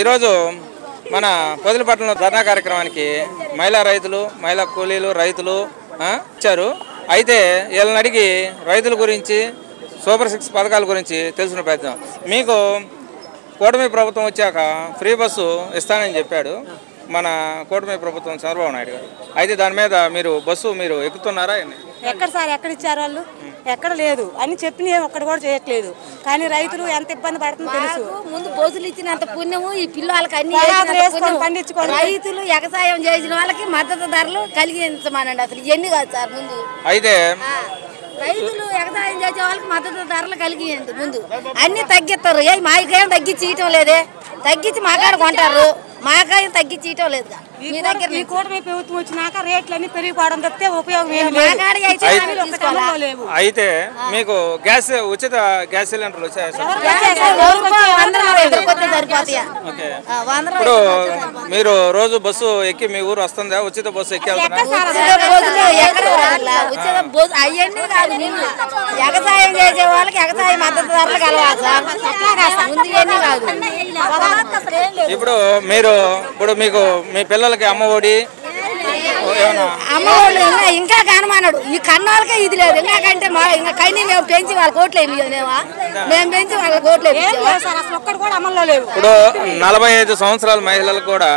ఈరోజు మన పొదిలిపట్నంలో ధర్నా కార్యక్రమానికి మహిళా రైతులు, మహిళా కూలీలు, రైతులు వచ్చారు. అయితే వీళ్ళని అడిగి రైతుల గురించి, సూపర్ 6 పథకాల గురించి తెలుసుకునే ప్రయత్నం. మీకు కూటమి ప్రభుత్వం వచ్చాక ఫ్రీ బస్సు ఇస్తానని చెప్పాడు మన కూటమి ప్రభుత్వం చంద్రబాబు నాయుడు గారు. అయితే దాని మీద మీరు ఎక్కుతున్నారా? ఎక్కడ సార్, ఎక్కడ ఇచ్చారు వాళ్ళు? ఎక్కడ లేదు అని చెప్పిన ఒక్కటి కూడా చేయట్లేదు. కానీ రైతులు ఎంత ఇబ్బంది పడుతుందో తెలుసు. ముందు బోసులు ఇచ్చినంత పుణ్యము ఈ పిల్లలకి అన్ని పండించుకోండి. రైతులు వ్యవసాయం చేసిన వాళ్ళకి మద్దతు ధరలు కలిగించమనండి. అసలు ఇవన్నీ కాదు సార్. ముందు అయితే రైతులు వ్యవసాయం చేసే వాళ్ళకి మద్దతు ధరలు కలిగియండి. ముందు అన్ని తగ్గిస్తారు. మాకేం తగ్గించి ఇయటం లేదే. తగ్గించి మాకాడ కొంటారు, మాకాయ తగ్గించి ఇయటం లేదు. మీ దగ్గర ఈ కూటమి ప్రభుత్వం వచ్చినాక రేట్లన్నీ పెరిగిపోవడం తప్పితే ఉపయోగం లేవు. అయితే మీకు ఉచిత గ్యాస్ సిలిండర్లు వచ్చాయి. ఇప్పుడు మీరు రోజు బస్సు ఎక్కి మీ ఊరు వస్తుందా? ఉచిత బస్సు ఎక్కి వ్యవసాయం చేసే వాళ్ళకి వ్యవసాయ మద్దతు ధరలు కలవాలి సార్. ఇప్పుడు మీకు మీ పిల్లలకి అమ్మఒడి ఇంకా కానమన్నాడు. ఈ కన్నాళ్ళకే ఇది లేదు. ఎందుకంటే ఇంకా కన్నీ మేము పెంచి వాళ్ళ కోట్లు మేము పెంచి వాళ్ళ కోట్లు ఇప్పుడు 45 సంవత్సరాల మహిళలకు కూడా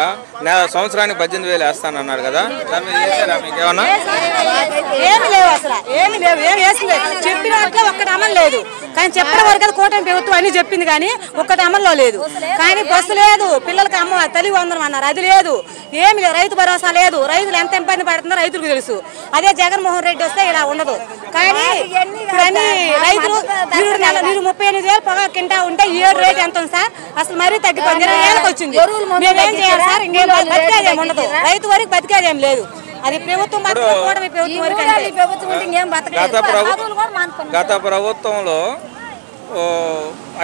సంవత్సరానికి 18,000 వేస్తానన్నారు కదా. దాని మీద చేశారా మీకు ఏమన్నా? ఏమి లేవు, అసలు ఏమి లేవు. ఏం వేసింది చెప్పిన ఒక్కటి అమలు లేదు. కానీ చెప్పడం వరకు కూటమి ప్రభుత్వం అని చెప్పింది కానీ ఒక్కటి అమల్లో లేదు. కానీ బస్సు లేదు, పిల్లలకి తల్లి వందనం అన్నారు, అది లేదు. ఏమి లేదు, రైతు భరోసా లేదు. రైతులు ఎంత ఇబ్బంది పడుతుందో రైతులకు తెలుసు. అదే జగన్మోహన్ రెడ్డి వస్తే ఇలా ఉండదు. కానీ ఇప్పుడు అన్ని రైతులు 38,000 పొగా కింటా ఉంటే ఈ రేట్ ఎంత ఉంది సార్? అసలు మరీ తగ్గిపోయింది. 20,000 వచ్చింది. మేమేం చేయాలి సార్? ఇంకేం బతికేదేం ఉండదు. రైతు వరకు బతికేదేం లేదు. అది ప్రభుత్వం కూటమి ప్రభుత్వం గత ప్రభుత్వంలో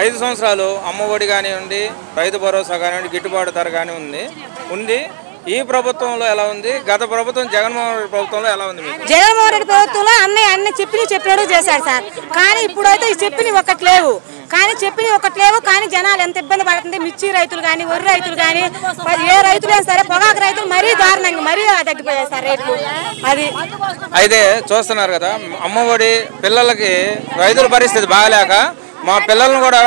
5 సంవత్సరాలు అమ్మఒడి కానివ్వండి, రైతు భరోసా కానివ్వండి, గిట్టుబాటు ధర కానీ ఉంది. ఈ ప్రభుత్వంలో ఎలా ఉంది? గత ప్రభుత్వం జగన్మోహన్ రెడ్డి ప్రభుత్వంలో ఎలా ఉంది? జగన్మోహన్ రెడ్డి ప్రభుత్వంలో అన్ని చెప్పినట్టు చేశాడు సార్. కానీ ఇప్పుడైతే చెప్పినవి ఒకటి లేవు. కానీ జనాలు ఎంత ఇబ్బంది పడుతుంది. మిర్చి రైతులు కానీ, వరి రైతులు కానీ, ఏ రైతులైనా సరే పొగాకు రైతులు మరీ దారుణంగా మరీ తగ్గిపోయాయి సార్ రేట్లు. అది అయితే చూస్తున్నారు కదా, అమ్మఒడి పిల్లలకి రైతుల పరిస్థితి బాగాలేక మా పిల్లలను కూడా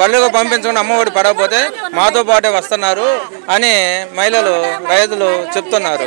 బళ్ళుగా పంపించుకుని అమ్మఒడి పడకపోతే మాతో పాటే వస్తున్నారు అని రైతులు చెప్తున్నారు.